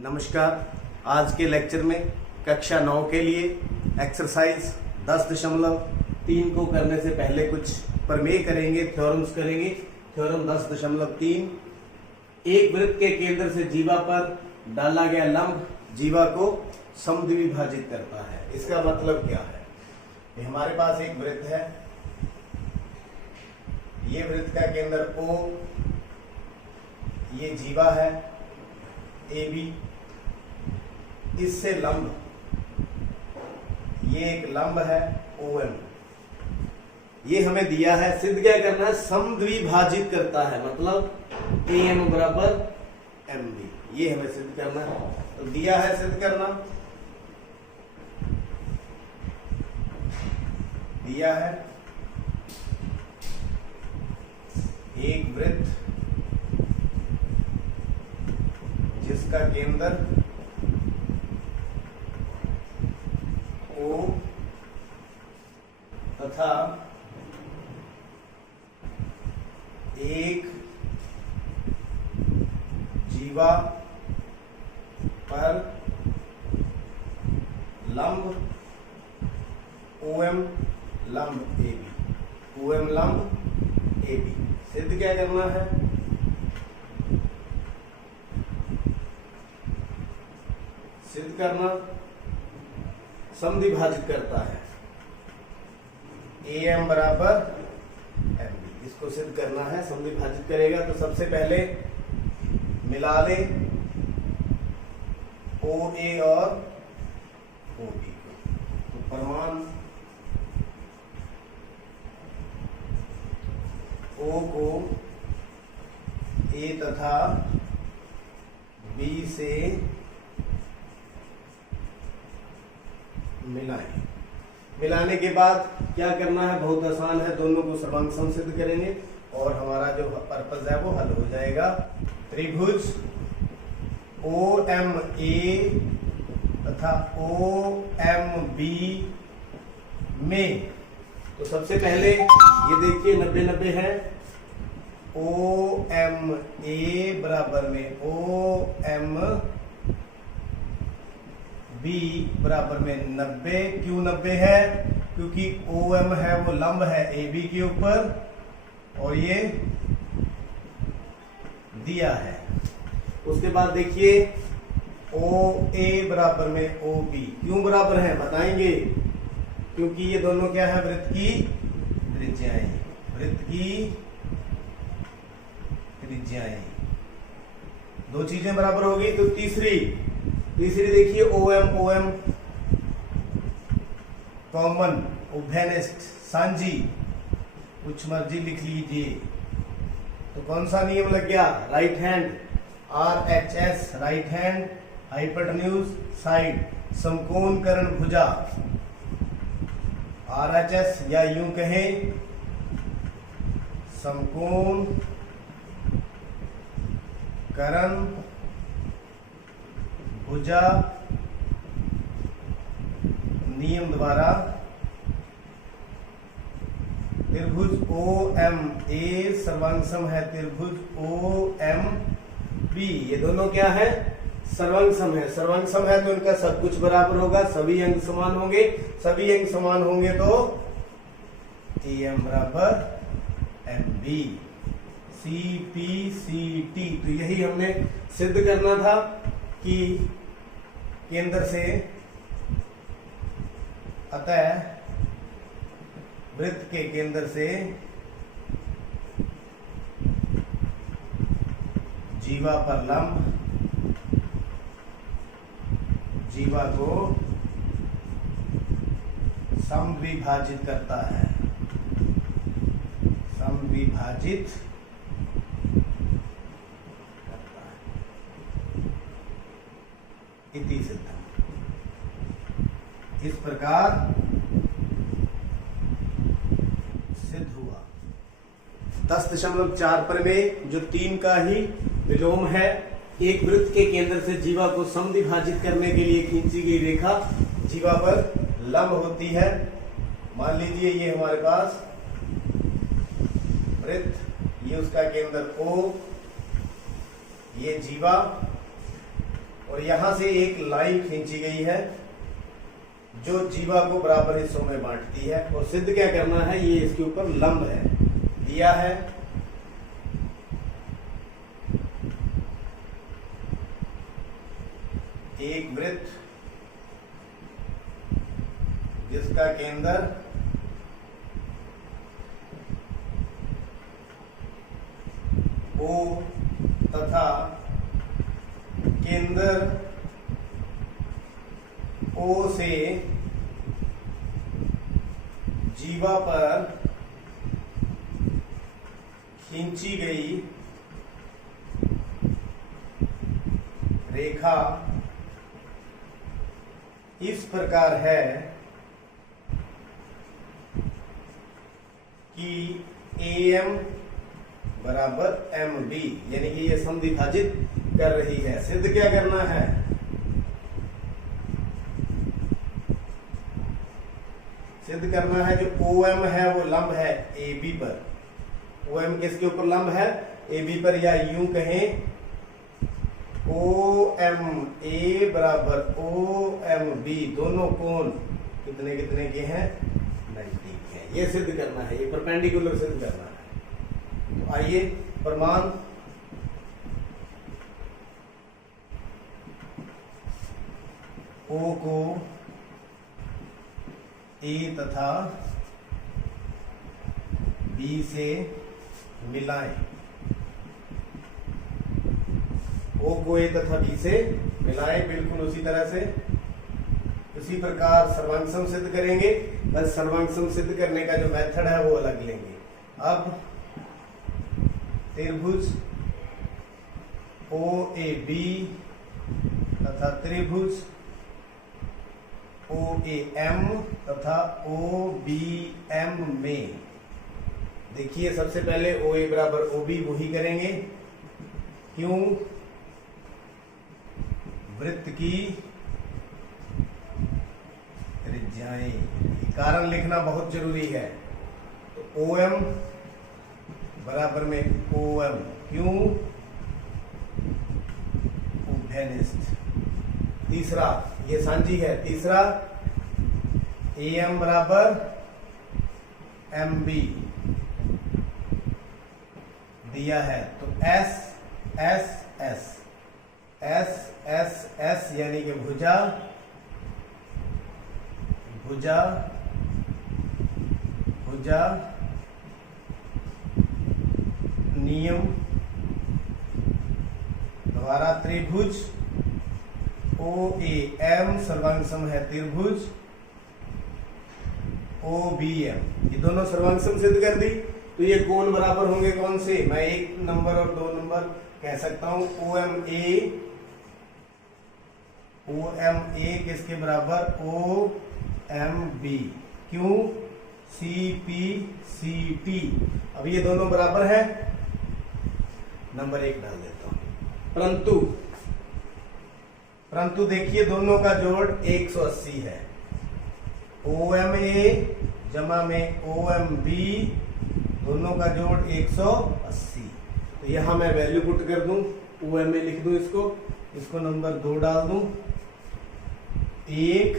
नमस्कार। आज के लेक्चर में कक्षा 9 के लिए एक्सरसाइज 10.3 को करने से पहले कुछ प्रमेय करेंगे, थ्योरम्स करेंगे। थ्योरम 10.3, एक वृत्त के केंद्र से जीवा पर डाला गया लंब जीवा को समद्विभाजित करता है। इसका मतलब क्या है? ये हमारे पास एक वृत्त है, ये वृत्त का केंद्र O, ये जीवा है AB, इससे लंब, ये एक लंब है OM, ये हमें दिया है। सिद्ध क्या करना है? समद्विभाजित करता है, मतलब AM बराबर MB, ये हमें सिद्ध करना है। तो दिया है सिद्ध करना, दिया है एक वृत्त जिसका केंद्र O तथा एक जीवा पर लंब OM लंब AB, OM लंब AB। सिद्ध क्या करना है? सिद्ध करना समद्विभाजित करता है, AM बराबर MB, इसको सिद्ध करना है। समद्विभाजित करेगा तो सबसे पहले मिला ले OA और OB को, तो परिमाण O को A तथा B से मिलाएं। मिलाने के बाद क्या करना है? बहुत आसान है, दोनों को सर्वांग सिद्ध करेंगे और हमारा जो पर्पस है वो हल हो जाएगा। त्रिभुज OMA तथा OMB में, तो सबसे पहले ये देखिए 90-90 है, OMA बराबर में OMB बराबर में 90। क्यों 90 है? क्योंकि OM है वो लंब है AB के ऊपर और ये दिया है। उसके बाद देखिए OA बराबर में OB, क्यों बराबर है बताएंगे? क्योंकि ये दोनों क्या है? वृत्त की त्रिज्याएं, वृत्त की त्रिज्याएं। दो चीजें बराबर होगी तो तीसरी देखिए OM कॉमन, उभयनिष्ठ, साझी, कुछ मर्जी लिख लीजिए। तो कौन सा नियम लग गया? Right hand, RHS right hand, hypotenuse side, समकोण कर्ण भुजा, RHS या यूं कहें समकोण कर्ण भुजा नियम द्वारा त्रिभुज OMA सर्वांग है त्रिभुज OMB। ये दोनों क्या है? सर्वांग है। सर्वांग है तो इनका सब कुछ बराबर होगा, सभी अंग समान होंगे। सभी अंग समान होंगे तो AM बराबर MB, CPCT। तो यही हमने सिद्ध करना था कि केंद्र से, अतः वृत्त के केंद्र से जीवा पर लंब जीवा को समद्विभाजित करता है, समद्विभाजित करता है। इति सिद्धम। इस प्रकार सिद्ध हुआ। 10.4 प्रमेय जो 3 का ही विलोम है। एक वृत्त के केंद्र से जीवा को समद्विभाजित करने के लिए खींची गई रेखा जीवा पर लंब होती है। मान लीजिए ये हमारे पास वृत्त, ये उसका केंद्र O, ये जीवा और यहां से एक लाइन खींची गई है जो जीवा को बराबर हिस्सों में बांटती है। और सिद्ध क्या करना है, ये इसके ऊपर लंब है, दिया है एक वृत्त जिसका केंद्र O तथा केंद्र O से जीवा पर खींची गई रेखा इस प्रकार है कि AM बराबर MB, यानी कि ये समद्विभाजित कर रही है। सिद्ध क्या करना है, सिद्ध करना है जो OM है वो लंब है AB पर। OM किसके ऊपर लंब है, AB पर, या यूं कहें OMA बराबर OMB, दोनों कोण कितने कितने के हैं, नजदीक हैं। ये सिद्ध करना है, ये परपेंडिकुलर सिद्ध करना है। तो आइए प्रमाण O को A तथा B से मिलाएं। O को A तथा B से मिलाएं, बिल्कुल उसी तरह से, उसी प्रकार सर्वांगसम सिद्ध करेंगे। बस सर्वांगसम सिद्ध करने का जो मेथड है वो अलग लेंगे। अब त्रिभुज OAB तथा त्रिभुज OAM तथा OBM में देखिए, सबसे पहले OA बराबर OB वही करेंगे। क्यों, वृत्त की त्रिज्याएं, कारण लिखना बहुत जरूरी है। तो OM बराबर में OM, क्यों, उभयनिष्ठ। तीसरा, ये सांझी है, तीसरा AM बराबर MB दिया है। तो S S S S S S यानी कि भुजा भुजा भुजा नियम द्वारा त्रिभुज OAM सर्वांगसम है त्रिभुज OBM, ये दोनों सर्वांगसम सिद्ध कर दी। तो ये कोण बराबर होंगे कौन से, मैं 1 नंबर और 2 नंबर कह सकता हूं। OMA किसके बराबर, OMB, क्यों, CP अब ये दोनों बराबर है, नंबर 1 डाल देता हूं। परंतु देखिए दोनों का जोड़ 180 है। OMA जमा में OMB, दोनों का जोड़ 180। तो यहां मैं वैल्यू पुट कर दूं, OMA लिख दूं, इसको नंबर 2 डाल दूं, 1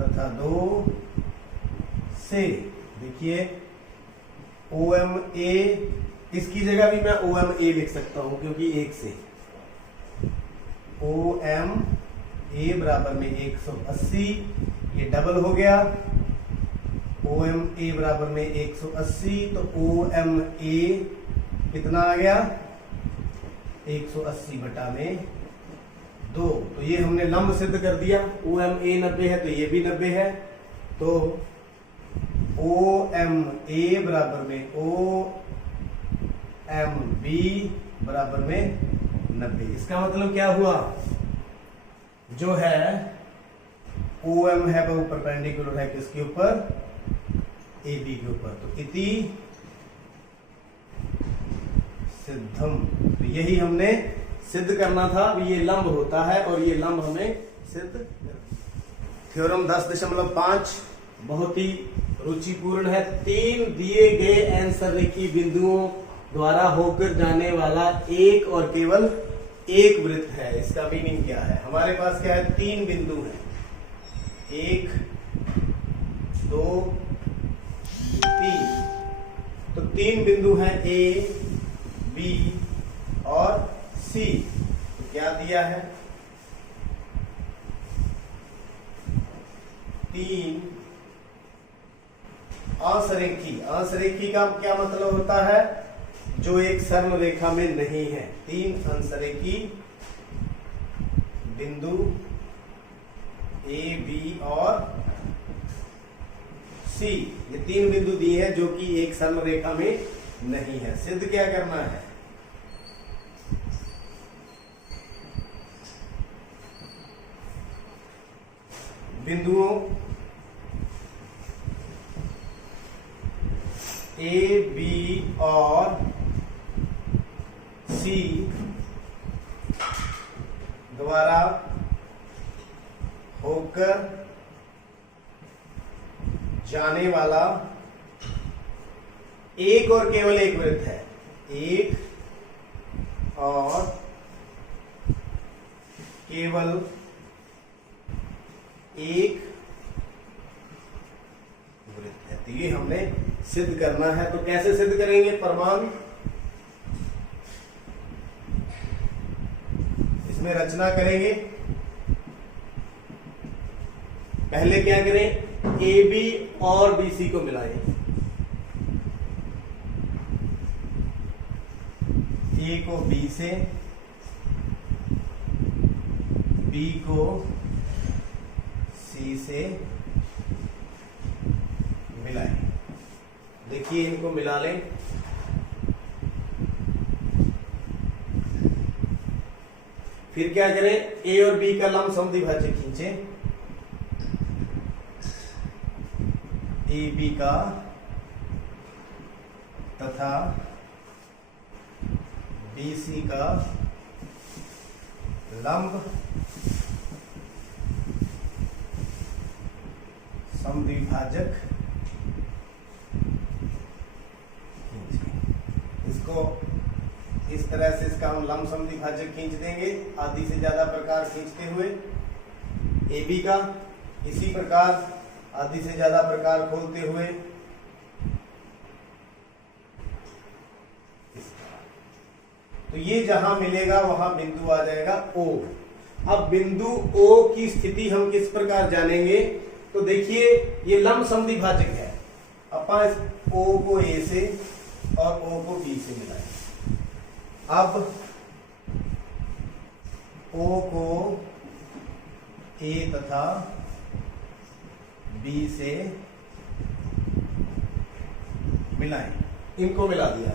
तथा 2 से। देखिए OMA, इसकी जगह भी मैं OMA लिख सकता हूं क्योंकि 1 से। OMA बराबर में 180, ये डबल हो गया। OMA बराबर में 180, तो OMA कितना आ गया, 180 बटा में 2। तो ये हमने लंब सिद्ध कर दिया। OMA 90 है तो ये भी 90 है। तो OMA बराबर में OMB बराबर में 90। इसका मतलब क्या हुआ, जो है OM है वो परपेंडिकुलर है किसके ऊपर, AB के ऊपर। तो इति सिद्धम, तो यही हमने सिद्ध करना था। ये लंब होता है और ये लंब हमें सिद्ध। थ्योरम 10.5 बहुत ही रुचिपूर्ण है। 3 दिए गए आंसर रेखी बिंदुओं द्वारा होकर जाने वाला एक और केवल एक वृत्त है। इसका मीनिंग क्या है? हमारे पास क्या है? 3 बिंदु हैं, 1 2 3। तो 3 बिंदु हैं A, B और C। तो क्या दिया है? 3 असरेखी। असरेखी का क्या मतलब होता है? जो एक सर्म रेखा में नहीं है। 3 अंसरेखी बिंदु A, B और C, ये 3 बिंदु दिए हैं जो कि एक सर्म रेखा में नहीं है। सिद्ध क्या करना है? बिंदुओं A, B और C द्वारा होकर जाने वाला एक और केवल एक वृत्त है। एक और केवल एक वृत्त है। तो ये हमने सिद्ध करना है। तो कैसे सिद्ध करेंगे? प्रमाण, इसमें रचना करेंगे। पहले क्या करें? AB और BC को मिलाएं। A को B से, B को C से मिलाएं। देखिए इनको मिला लें। फिर क्या करें? A और B का लंब समद्विभाजक खींचें। AB का तथा BC का लंब समद्विभाजक इसको इस तरह से इसका हम लंब समद्विभाजक खींच देंगे, आधी से ज्यादा प्रकार खींचते हुए। AB का इसी प्रकार आधी से ज्यादा प्रकार खोलते हुए। तो ये जहां मिलेगा वहां बिंदु आ जाएगा O। अब बिंदु O की स्थिति हम किस प्रकार जानेंगे? तो देखिए ये लंब समद्विभाजक है। अपन इस O को A से और O को B से मिलाएं। अब O को A तथा B से मिलाएं। इनको मिला दिया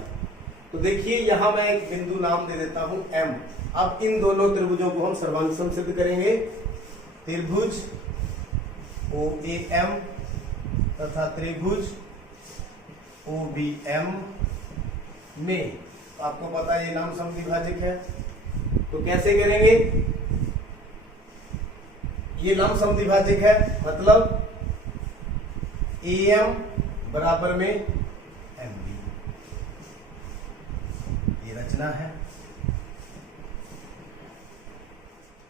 तो देखिए यहां मैं एक बिंदु नाम दे देता हूं M। अब इन दोनों त्रिभुजों को हम सर्वांग सिद्ध करेंगे। त्रिभुज OAM तथा त्रिभुज OBM में, आपको पता है ये नाम समद्विभाजक है। तो कैसे करेंगे? ये लंब समद्विभाजक है, मतलब AM बराबर में MB, ये रचना है।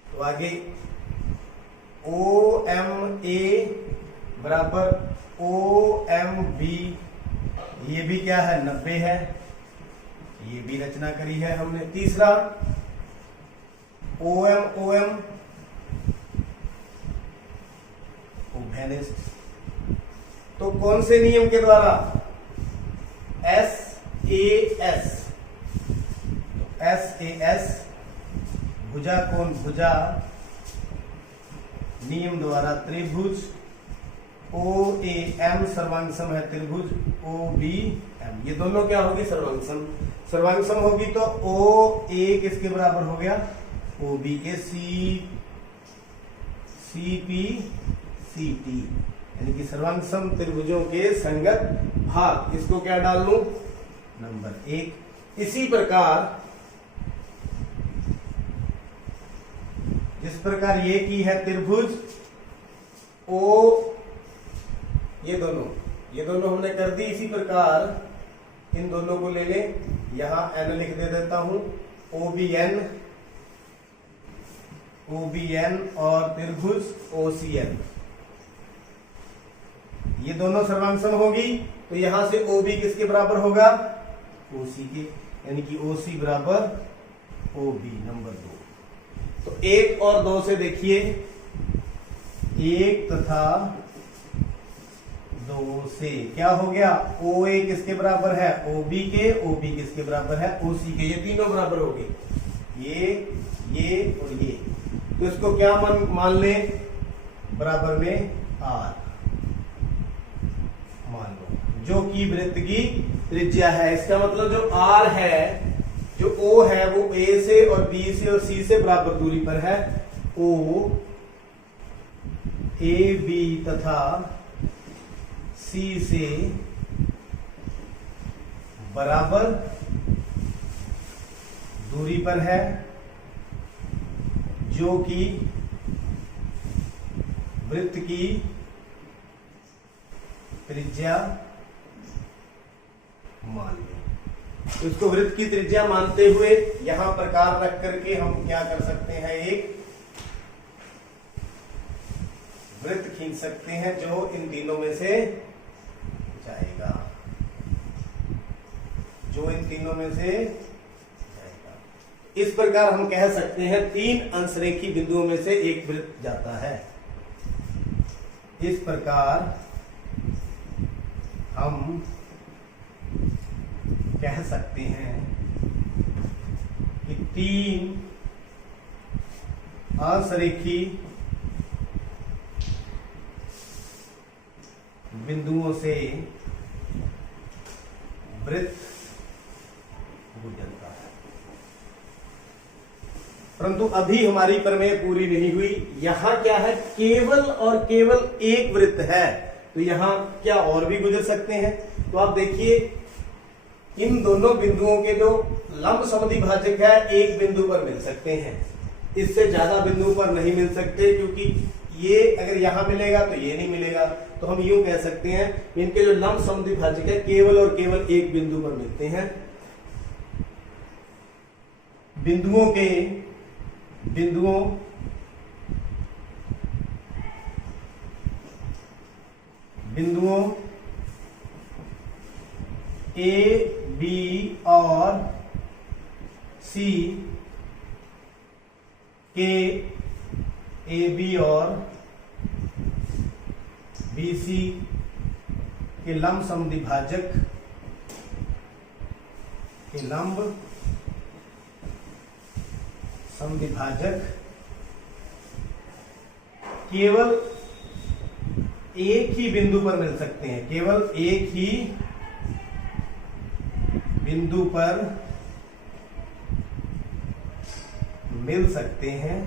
तो आगे OMA बराबर OMB, ये भी क्या है? 90 है। ये भी रचना करी है हमने। तीसरा OM ओभेनिस्ट। तो कौन से नियम के द्वारा? SAS। SAS भुजा कोण भुजा नियम द्वारा त्रिभुज OAM सर्वांग सम है त्रिभुज OBM। ये दोनों क्या होगी? सर्वांग सम। सर्वांग सम होगी तो OA किसके बराबर हो गया? OB के CP CT, यानी कि सर्वांग सम त्रिभुजों के संगत भाग। इसको क्या डाल लूं? नंबर 1। इसी प्रकार जिस प्रकार ये की है त्रिभुज O, ये दोनों हमने कर दी। इसी प्रकार इन दोनों को ले लें, यहां N लिख दे देता हूं। OBN OBN और त्रिभुज OCN, ये दोनों सर्वांग होगी। तो यहां से OB किसके बराबर होगा? OC के, यानी कि OC बराबर OB नंबर 2। तो 1 और 2 से देखिए, 1 तथा 2 से क्या हो गया? OA किसके बराबर है? OB के। OB किसके बराबर है? OC के। ये तीनों बराबर हो गए, ये और ये। तो इसको क्या मान ले? बराबर में R मान लो, जो कि वृत्त की त्रिज्या है। इसका मतलब जो R है, जो O है, वो A से और B से और C से बराबर दूरी पर है। O AB तथा C से बराबर दूरी पर है, जो कि वृत्त की त्रिज्या मान लें। तो इसको वृत्त की त्रिज्या मानते हुए यहां प्रकार रख करके हम क्या कर सकते हैं? एक वृत्त खींच सकते हैं जो इन तीनों में से जाएगा, जो इन तीनों में से जाएगा। इस प्रकार हम कह सकते हैं 3 अंशरेखी बिंदुओं में से एक वृत्त जाता है। इस प्रकार हम कह सकते हैं कि 3 अंशरेखी बिंदुओं से वृत्त गुजरता है। परंतु अभी हमारी प्रमेय पूरी नहीं हुई। यहां क्या है? केवल और केवल एक वृत्त है। तो यहां क्या और भी गुजर सकते हैं? तो आप देखिए, इन दोनों बिंदुओं के जो लंब समद्विभाजक है, एक बिंदु पर मिल सकते हैं, इससे ज्यादा बिंदु पर नहीं मिल सकते, क्योंकि ये अगर यहां मिलेगा तो ये नहीं मिलेगा। तो हम यूं कह सकते हैं, इनके जो लंब समद्विभाजक है केवल और केवल एक बिंदु पर मिलते हैं। बिंदुओं A, B और C के AB और BC के लंब समद्विभाजक केवल एक ही बिंदु पर मिल सकते हैं, केवल एक ही बिंदु पर मिल सकते हैं।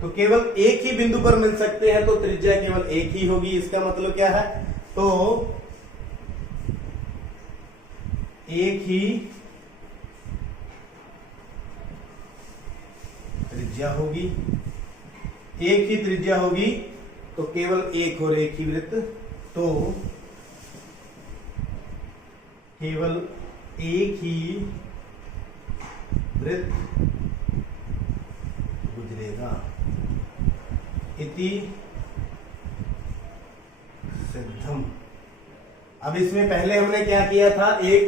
तो केवल एक ही बिंदु पर मिल सकते हैं, तो त्रिज्या केवल एक ही होगी। इसका मतलब क्या है? तो एक ही त्रिज्या होगी, एक ही त्रिज्या होगी, तो केवल एक और एक ही वृत्त, तो केवल एक ही वृत्त गुजरेगा। इति सिद्धम। अब इसमें पहले हमने क्या किया था? एक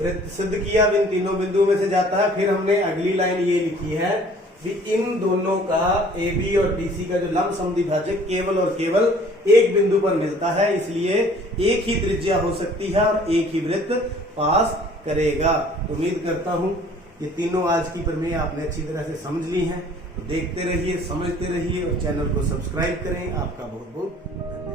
वृत्त सिद्ध किया, इन तीनों बिंदुओं में से जाता है। फिर हमने अगली लाइन ये लिखी है कि इन दोनों का AB और BC का जो लंब समद्विभाजक केवल और केवल एक बिंदु पर मिलता है, इसलिए एक ही त्रिज्या हो सकती है और एक ही वृत्त पास करेगा। उम्मीद करता हूं ये तीनों आज की प्रमेय आपने अच्छी तरह से समझ ली हैं। तो देखते रहिए, समझते रहिए और चैनल को सब्सक्राइब करें। आपका बहुत बहुत धन्यवाद।